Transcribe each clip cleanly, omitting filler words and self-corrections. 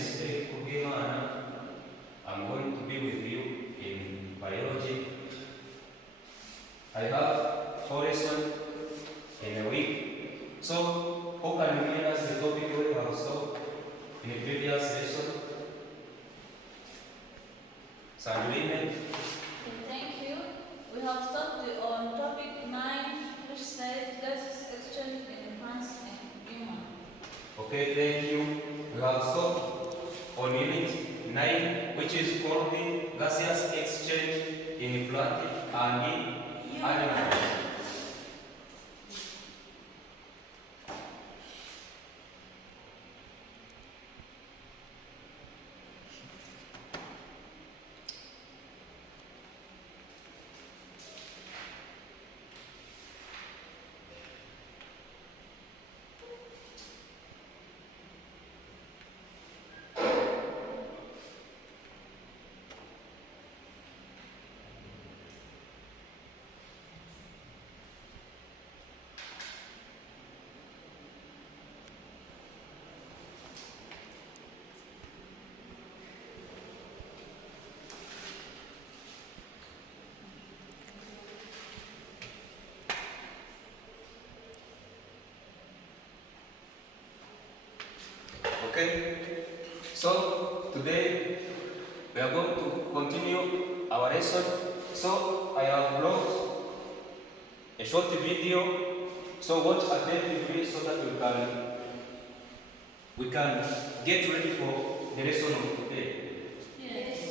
is Eric Kugimana. I'm going to be with you in biology. I have 4 lessons in a week. So, who can remind us the topic we have stopped in the previous lesson? Sandrine? Thank you. We have stopped on topic 9, which says gases exchange in plants and human. Okay, thank you. We have stopped on unit 9, which is called the gaseous exchange in plant and in animals. Okay, so today we are going to continue our lesson. So I have brought a short video. So watch attentively so that we can get ready for the lesson of today. Yes.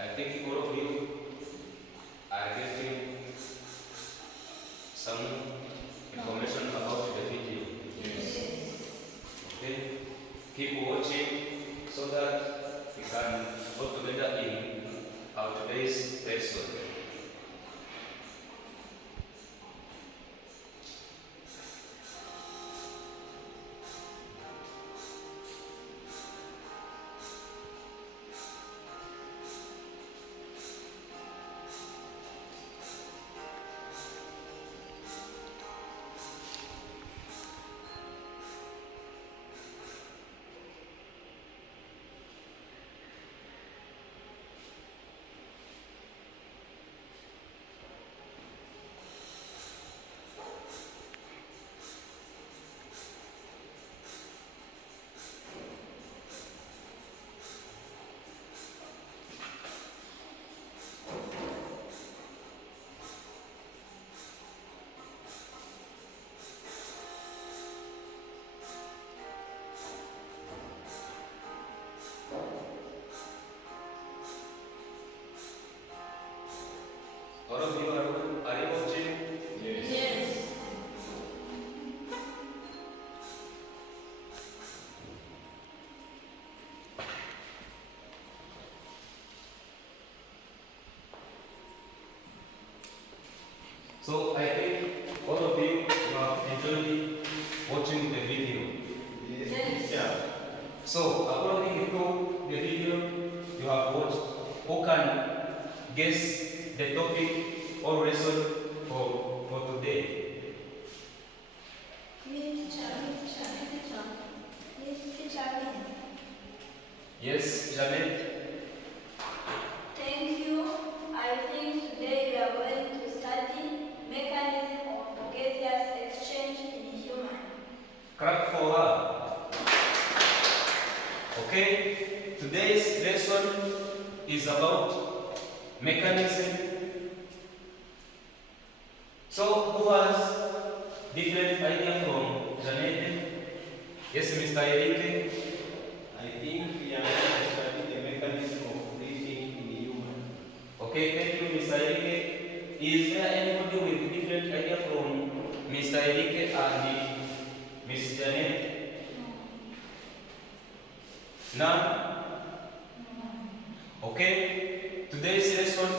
I think all of you are getting some information about the video. Okay, keep watching so that we can go together in our today's lesson. So I think all of you have enjoyed watching the video. Yes. Yeah. So according to the video you have watched, who can guess the topic or lesson for today? Yes, Janet? Thank you. I think today we are going to study mechanism of gaseous exchange in human. Clap for her. Okay, today's lesson is about mechanism. So who has different idea from Janet? Yes, Mr. Eric. I think we are going to study the mechanism of breathing in the human. Okay, thank you, Mr. Eric. Is there anybody with different idea from Mr. Eric and Miss Janet? None? Okay, today's lesson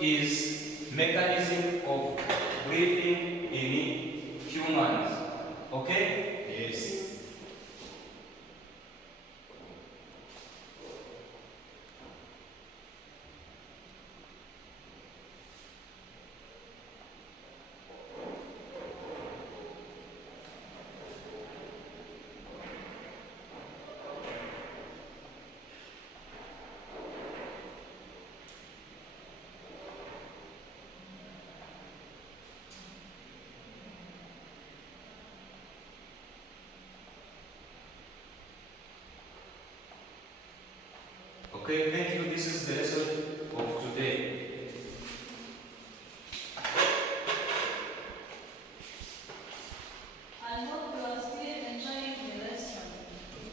is mechanism of breathing in humans. Okay? Yes. Okay, thank you. This is the lesson of today. I hope you are still enjoying the lesson.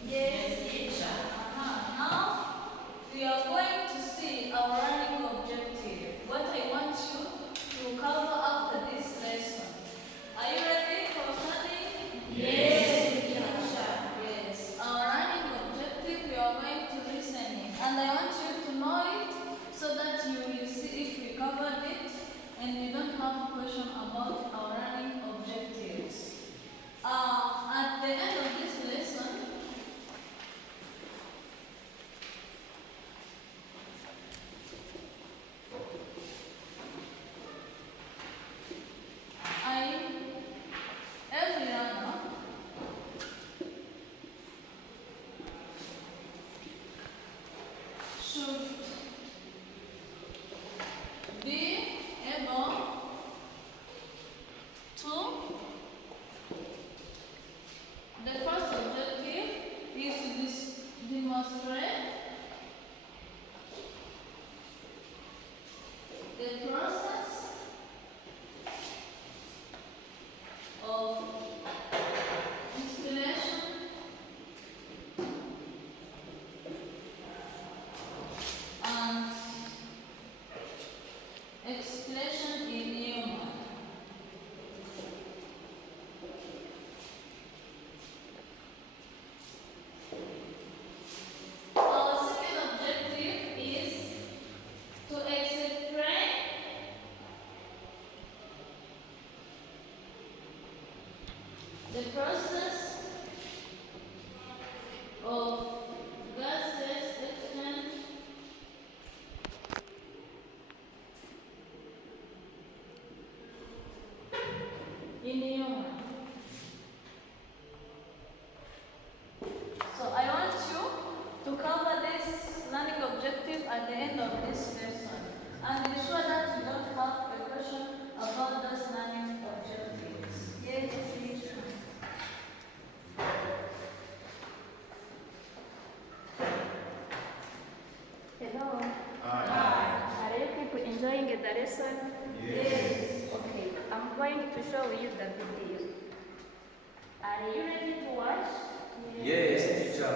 Yes, teacher. Now we are going to see our running objective. What I want you to cover after this lesson. Are you ready for studying? Yes, teacher. Yes. Our running objective, we are going to listening, and I want you to know it so that you will see if we covered it, and you don't have a question about our running objectives. At the end of this lesson, every runner should be able to. The first objective is to demonstrate the process of distillation and expression in human. Our second objective is to explain the process of gases exchange in human. So I want you to cover this learning objective at the end of this lesson, and be sure that you don't have a question about those learning objectives. Yes, teacher. Hello. Hi. Are you people enjoying the lesson? Yes. Okay, I'm going to show you the video. Are you ready to watch? Yes, teacher.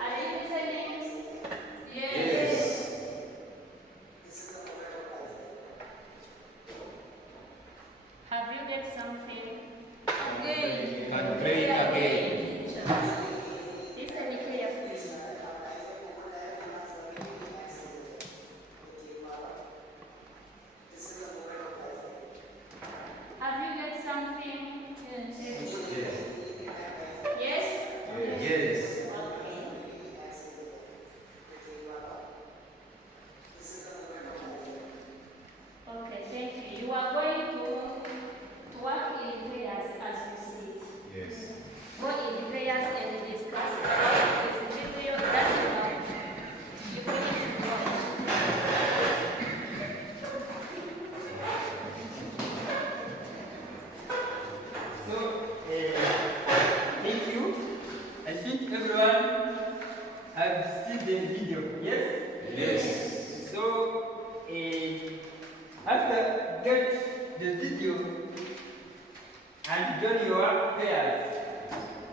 Are you listening? Yes. Have you get something? Again. And pray again. Listen carefully. After, get the video and join your pairs.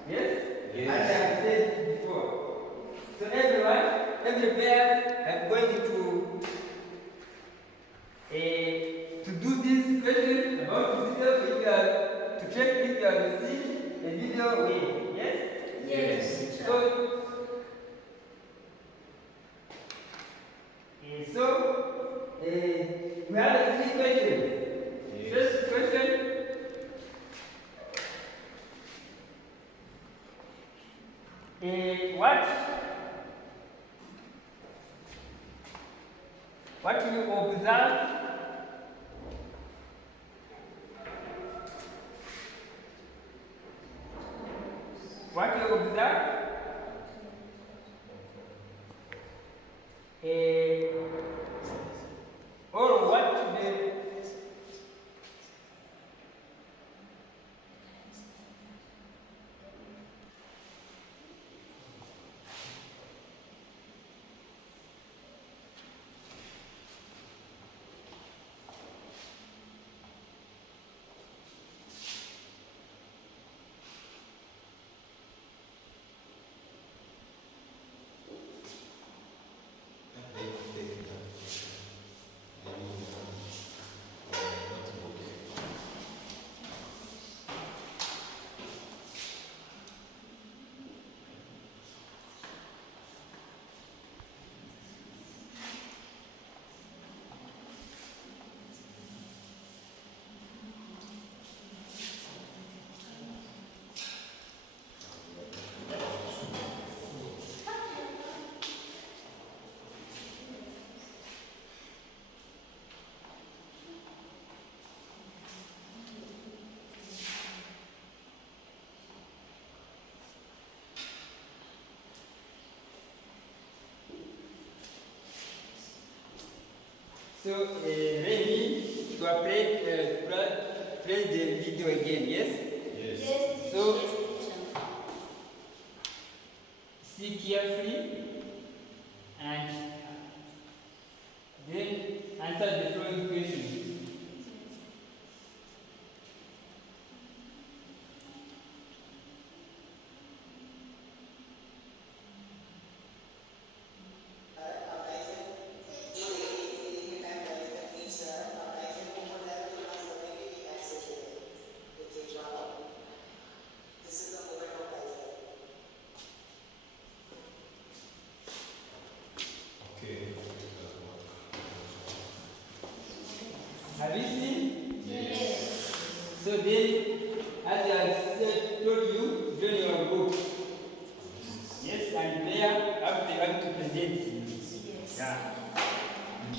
Yes? Yes. As I have said before. So everyone, every pair, I'm going to do this question about the video if you are, to check if you have received a video way. Yes? Yes. So, we have 3 questions. Yes. First question. What you observe? What you observe? Or what the So, ready to play the video again, yes? Yes. So, see carefully and then answer the following questions. Okay. Have you seen? Yes. So then, as I have told you, join your book. Yes, and there after you have to present. Yeah.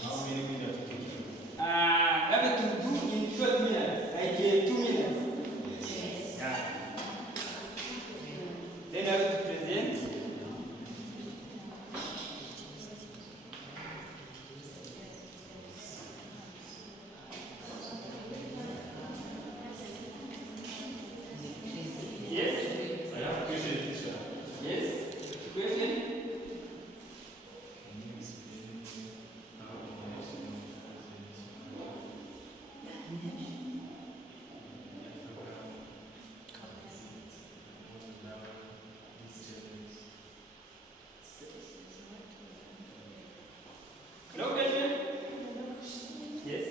How many minutes did you do? You have to do in short minutes, like 2 minutes. Yes. Yeah. Then you have to present. Yes? I have a question, teacher. Yes? Question? No question? Yes?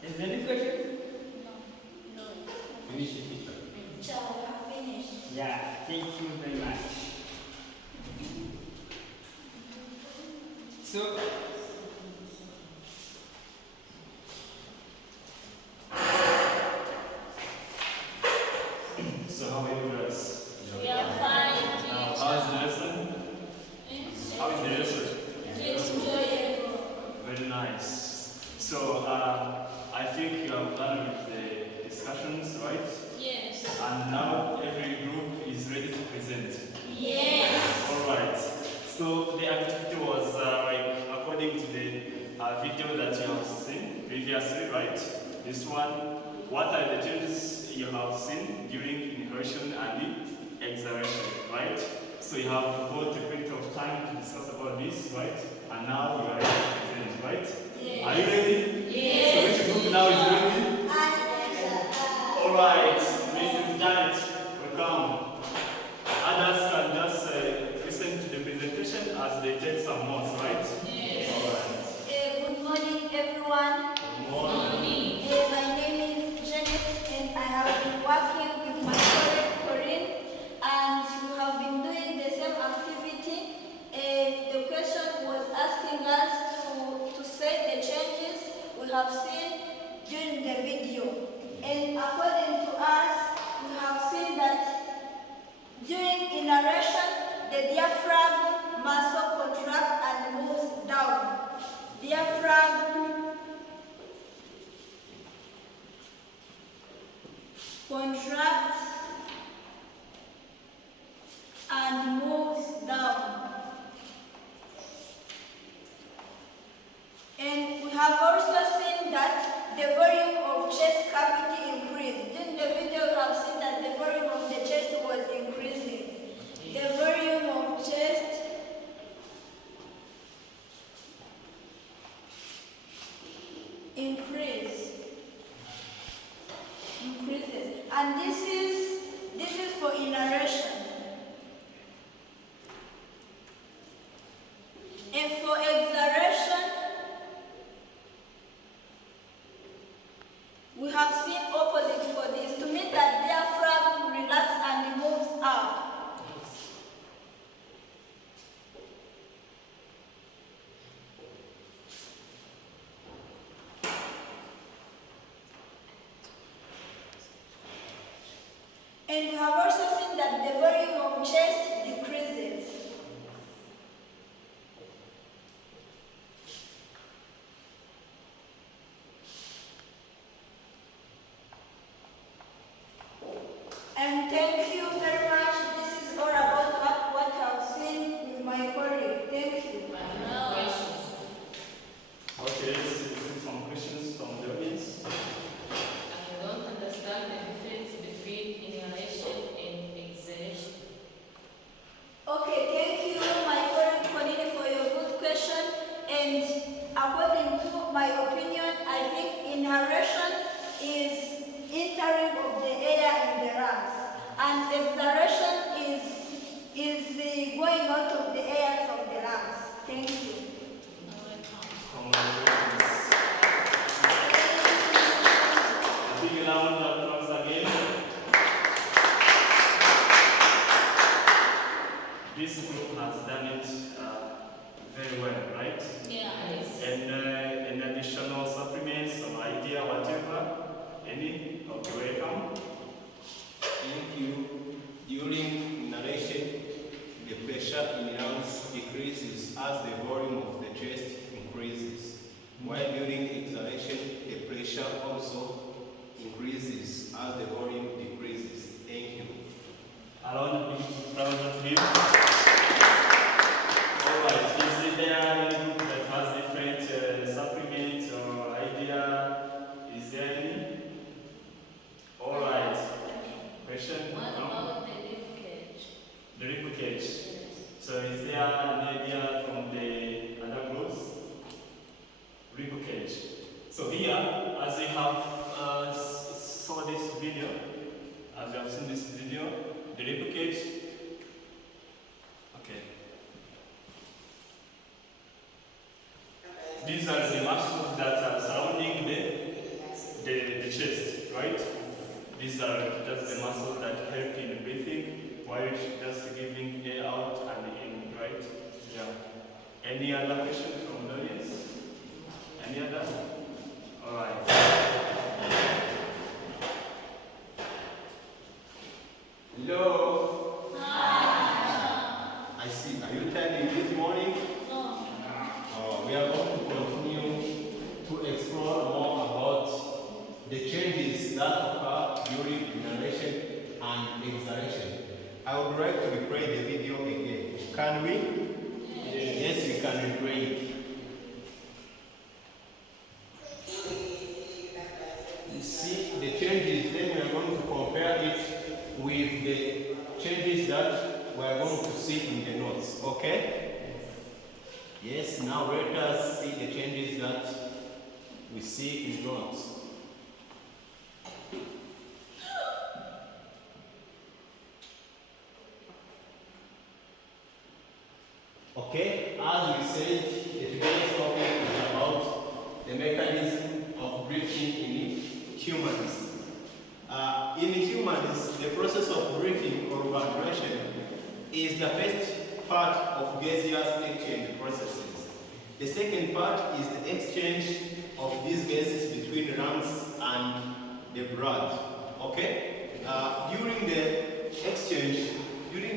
Is there any question? Finish it, teacher. Child, I finished. Yeah, thank you very much. So, So how are you guys? We are fine, How's the lesson? teacher. How is the lesson? It's enjoyable. Very nice. So I think you have done with the discussions, right? Yes. And now every group is ready to present. Yes. All right. So the activity was like according to the video that you have seen previously, right? This one, what are the changes you have seen during inhalation and exhalation, right? So you have got a bit of time to discuss about this, right? And now you are ready to present, right? Yes. Are you ready? Yes. So which group now is ready? Alright, Mrs. Janet, welcome. Others can just listen to the presentation as they take some notes, right? Yes. Alright. Good morning, everyone. Good morning. My name is Janet, and I have been working with my colleague Corinne, and we have been doing the same activity. The question was asking us to say the changes we have seen during the video. And according to us, we have seen that during inhalation, the diaphragm muscle contracts and moves down. Diaphragm contracts and moves down. And we have also seen that the volume of chest cavity increased. During the video, we have seen that the volume of the chest was increasing. The volume of chest increases. And this is for inhalation. And for exhalation, we have seen opposite for this, to mean that diaphragm relaxes and moves up. And we have also seen that the volume of chest decreases. And thank you very much. This is all about what I've seen with my colleague. Thank you. Okay, let's see some questions from the audience. I don't understand the difference between inhalation and exhalation. Okay, thank you, my colleague Pauline, for your good question. And according to my opinion, I think inhalation is entering of the air in the lungs, and exhalation is the going out of the air from the lungs. Thank you. Congratulations. A big round of applause again. This group has done it very well, right? Yeah. And an additional supplements, some idea, whatever. Any? Okay, welcome. Thank you. During inhalation, the pressure in the lungs decreases as the volume of the chest increases. While during exhalation, the pressure also increases as the volume decreases. Thank you. Around a big round of him. Alright, is there any group that has different supplements or idea? Is there any? Alright. Question? What about the rib cage? The rib cage. So is there an idea from the other groups? Rib cage. So here, as you have saw this video, as you have seen this video, the rib cage. Okay. These are the muscles that are surrounding the chest, right? These are just the muscles that help in breathing, while just giving air out and in, right? Yeah. Any other question from the audience? Any other? Alright. Hello. I see. Are you tired this morning? No. We are going to continue to explore more about the changes that occur during inhalation and exhalation. I would like to replay the video again. Can we? Yes, we can replay it. Yes, now let us see the changes that we see in notes. Okay, as we said, today's topic is about the mechanism of breathing in humans. In humans, the process of breathing or ventilation is the first part of gaseous exchange processes. The second part is the exchange of these gases between lungs and the blood. Okay? During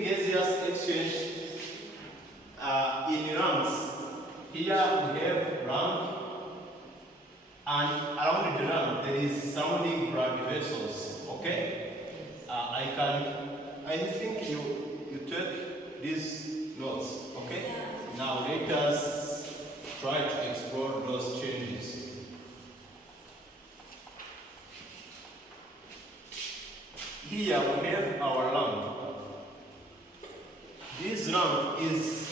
gaseous exchange in lungs, here we have lung, and around the lung there is surrounding blood vessels. Okay? I think you took these notes. Okay? Now let us try to explore those changes. Here we have our lung. This lung is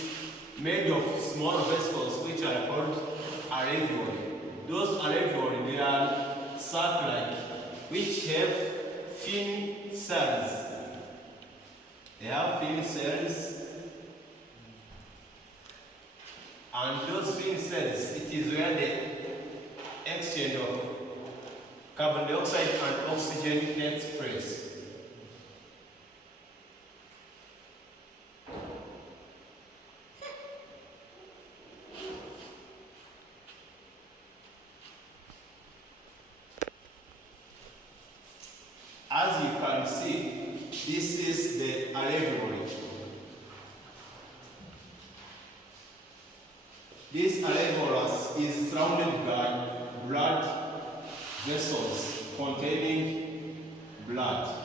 made of small vesicles which are called alveoli. Those alveoli, they are sac-like, which have thin cells. They have thin cells, and those thin cells, it is where the exchange of carbon dioxide and oxygen takes place. As you can see, this is the alveoli. This alveolus is surrounded by blood vessels containing blood.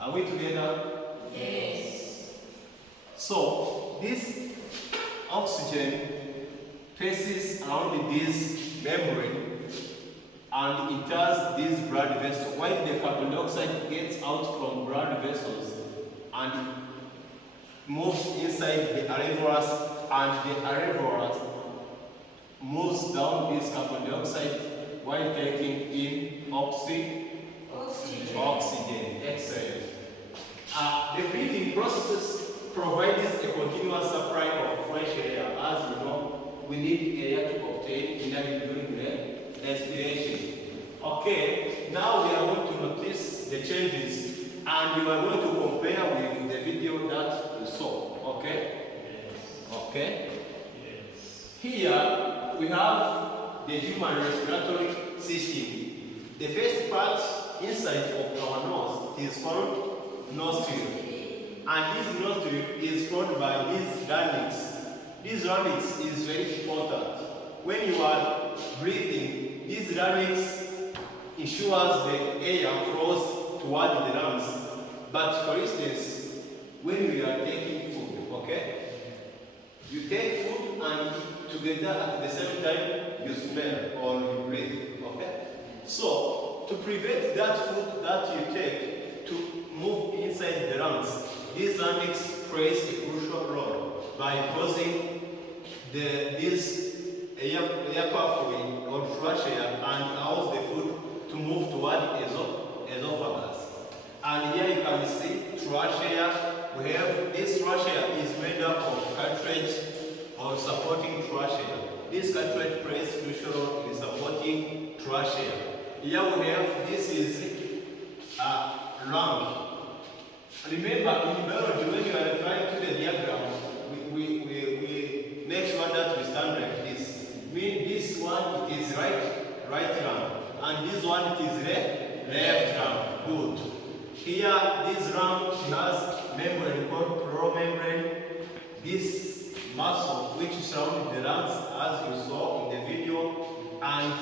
Are we together? Yes. So, this oxygen passes around this membrane and enters this blood vessel, while the carbon dioxide gets out from blood vessels and moves inside the alveolus, and the alveolus moves down this carbon dioxide while taking in oxygen. Excellent. The breathing process provides a continuous supply of fresh air. As you know, we need air to obtain energy during the respiration. Okay, now we are going to notice the changes, and we are going to compare with the video that you saw. Okay? Yes. Okay? Yes. Here we have the human respiratory system. The first part inside of our nose is called nostril, and this nostril is formed by these larynx. This larynx is very important. When you are breathing, this larynx ensures the air flows toward the lungs. But for instance, when you are taking food, okay, you take food and together at the same time you smell or you breathe, okay. So to prevent that food that you take to move inside the lungs, this larynx plays a crucial role by causing this air pathway or trachea and allows the food to move toward esophagus. And here you can see trachea. We have this trachea is made up of cartilage or supporting trachea. This cartilage plays a crucial role in supporting trachea. Here we have, this is lung. Remember, in biology, when you are referring to the diagram, we make sure that we stand like this. Mean this one, it is right lung, and this one, it is left lung. Good. Here, this lung has membrane called pleural membrane. This muscle which surrounds the lungs, as you saw in the video, and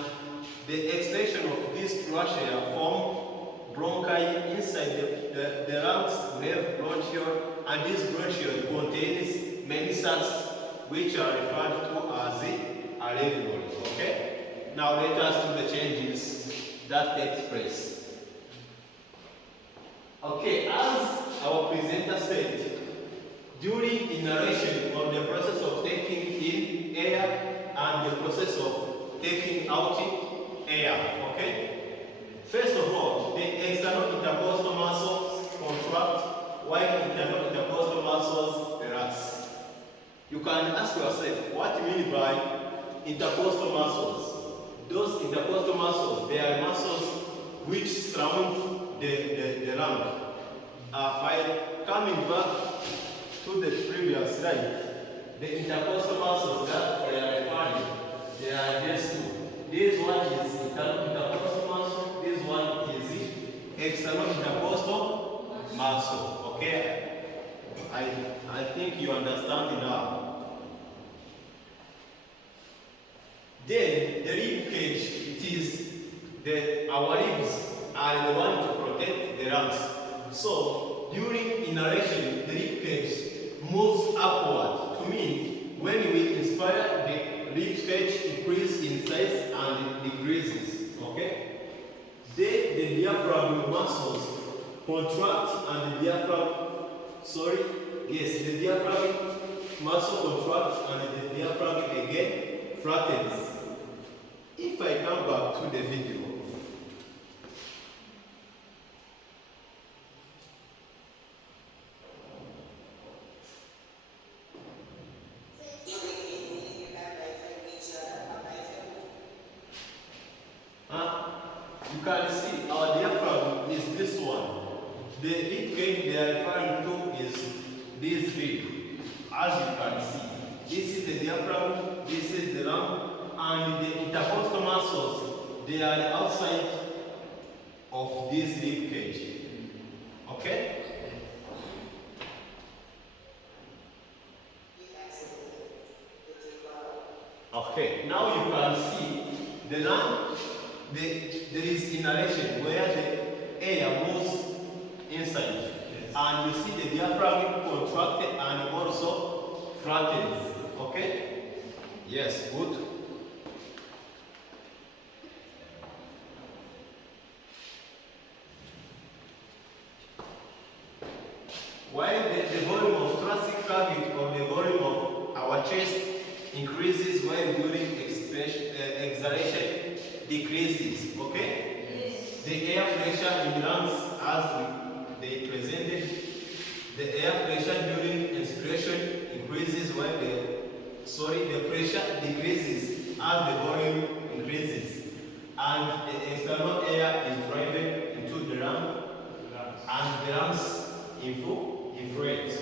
the extension of this trachea form bronchi inside the lungs. We have bronchiole, and this bronchiole contains many sacs which are referred to as the alveoli. Okay? Now let us do the changes that takes place. Okay, as our presenter said, during inhalation or the process of taking in air and the process of taking out air, okay? First of all, the external intercostal muscles contract while internal intercostal muscles relax. You can ask yourself, what do you mean by intercostal muscles? Those intercostal muscles, they are muscles which surround the lung. By coming back to the previous slide, the intercostal muscles that we are referring, they are these two. This one is internal intercostal muscle, this one is external intercostal muscle. Okay? I think you understand now. Then the rib cage, it is our ribs are the one to protect the lungs. So during inhalation, the rib cage moves upward. To mean when we inspire, the rib cage increases in size and decreases. Okay? Then the diaphragm muscles contract and the diaphragm, the diaphragm muscle contracts and the diaphragm again flattens. If I come back to the video, you can see our diaphragm is this one. The rib cage they are referring to is this rib. As you can see, this is the diaphragm, this is the lung, and the intercostal muscles, they are outside of this rib cage. Okay? Okay, now you can see the lung, there is inhalation where the air moves inside. And you see the diaphragm contracted and also flattens. Okay? Yes, good. While the volume of thoracic cavity or the volume of our chest increases while during exhalation decreases. Okay? Yes. The air pressure in lungs, as they presented, the air pressure during inspiration increases while the pressure decreases as the volume increases. And the external air is driven into the lung and the lungs inflate.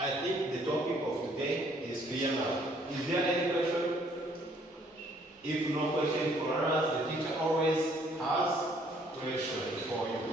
I think the topic of today is clear now. Is there any question? If no question for us, the teacher always has question for you.